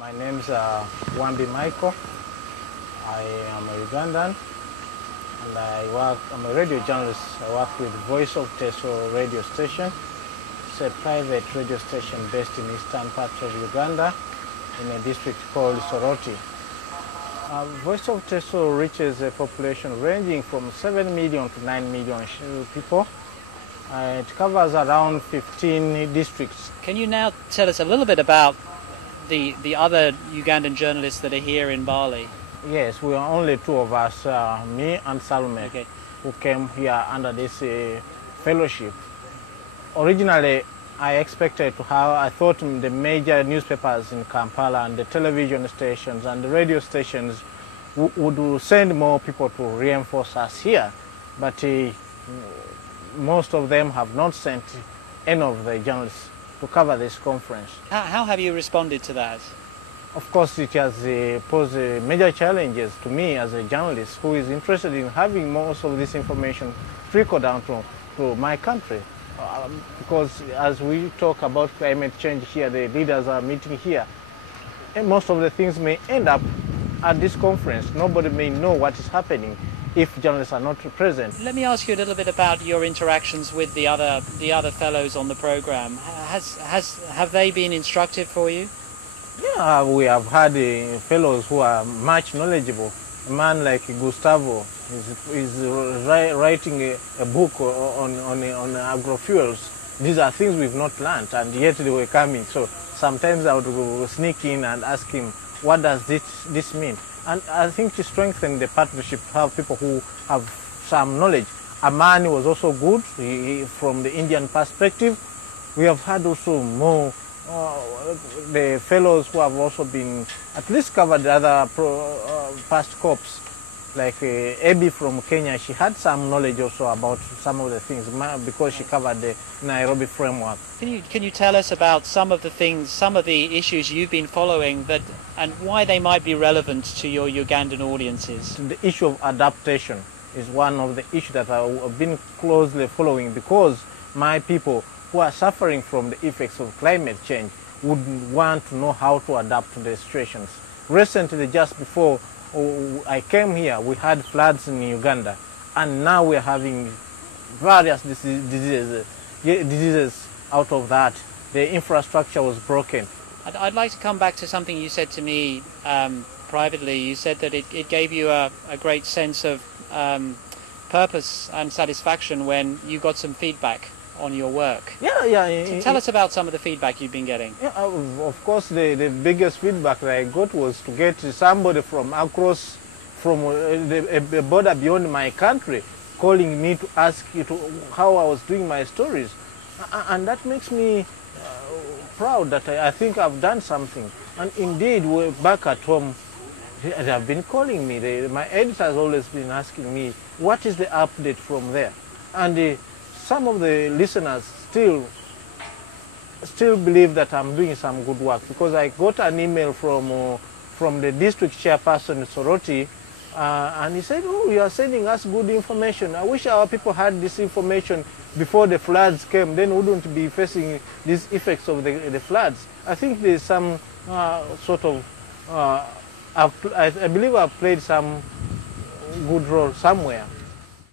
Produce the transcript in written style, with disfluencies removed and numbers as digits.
My name's Wambi Michael. I am a Ugandan and I'm a radio journalist. I work with Voice of Teso radio station. It's a private radio station based in eastern parts of Uganda in a district called Soroti. Voice of Teso reaches a population ranging from 7 million to 9 million people. It covers around 15 districts. Can you now tell us a little bit about the other Ugandan journalists that are here in Bali? Yes, we are only two of us, me and Salome, Okay. who came here under this fellowship. Originally, I thought the major newspapers in Kampala and the television stations and the radio stations would send more people to reinforce us here, but most of them have not sent any of the journalists to cover this conference. How have you responded to that? Of course, it has posed major challenges to me as a journalist who is interested in having most of this information trickle down to my country. Because as we talk about climate change here, the leaders are meeting here, and most of the things may end up at this conference. Nobody may know what is happening if journalists are not present. Let me ask you a little bit about your interactions with the other fellows on the program. Have they been instructive for you? Yeah, we have had fellows who are much knowledgeable. A man like Gustavo is writing a book on agrofuels. These are things we've not learned, and yet they were coming. So sometimes I would go sneak in and ask him, what does this mean? And I think to strengthen the partnership, have people who have some knowledge. Amani was also good from the Indian perspective. We have had also more the fellows who have also been at least covered the other past COPs, like Abby from Kenya. She had some knowledge also about some of the things because she covered the Nairobi framework. Can you tell us about some of the issues you've been following and why they might be relevant to your Ugandan audiences? The issue of adaptation is one of the issues that I've been closely following, because my people who are suffering from the effects of climate change would want to know how to adapt to the situations. Recently, just before I came here, we had floods in Uganda, and now we're having various diseases out of that. The infrastructure was broken. I'd like to come back to something you said to me privately. You said that it gave you a great sense of purpose and satisfaction when you got some feedback on your work. Yeah. Tell us about some of the feedback you've been getting. Yeah, of course, the biggest feedback that I got was to get somebody from across, from the border beyond my country, calling me to ask how I was doing my stories. And that makes me proud that I think I've done something. And indeed, we're back at home, they have been calling me. My editor has always been asking me, what is the update from there? And some of the listeners still believe that I'm doing some good work, because I got an email from the district chairperson in Soroti, and he said, "Oh, you are sending us good information. I wish our people had this information before the floods came. Then we wouldn't be facing these effects of the floods." I think there's some sort of I believe I've played some good role somewhere.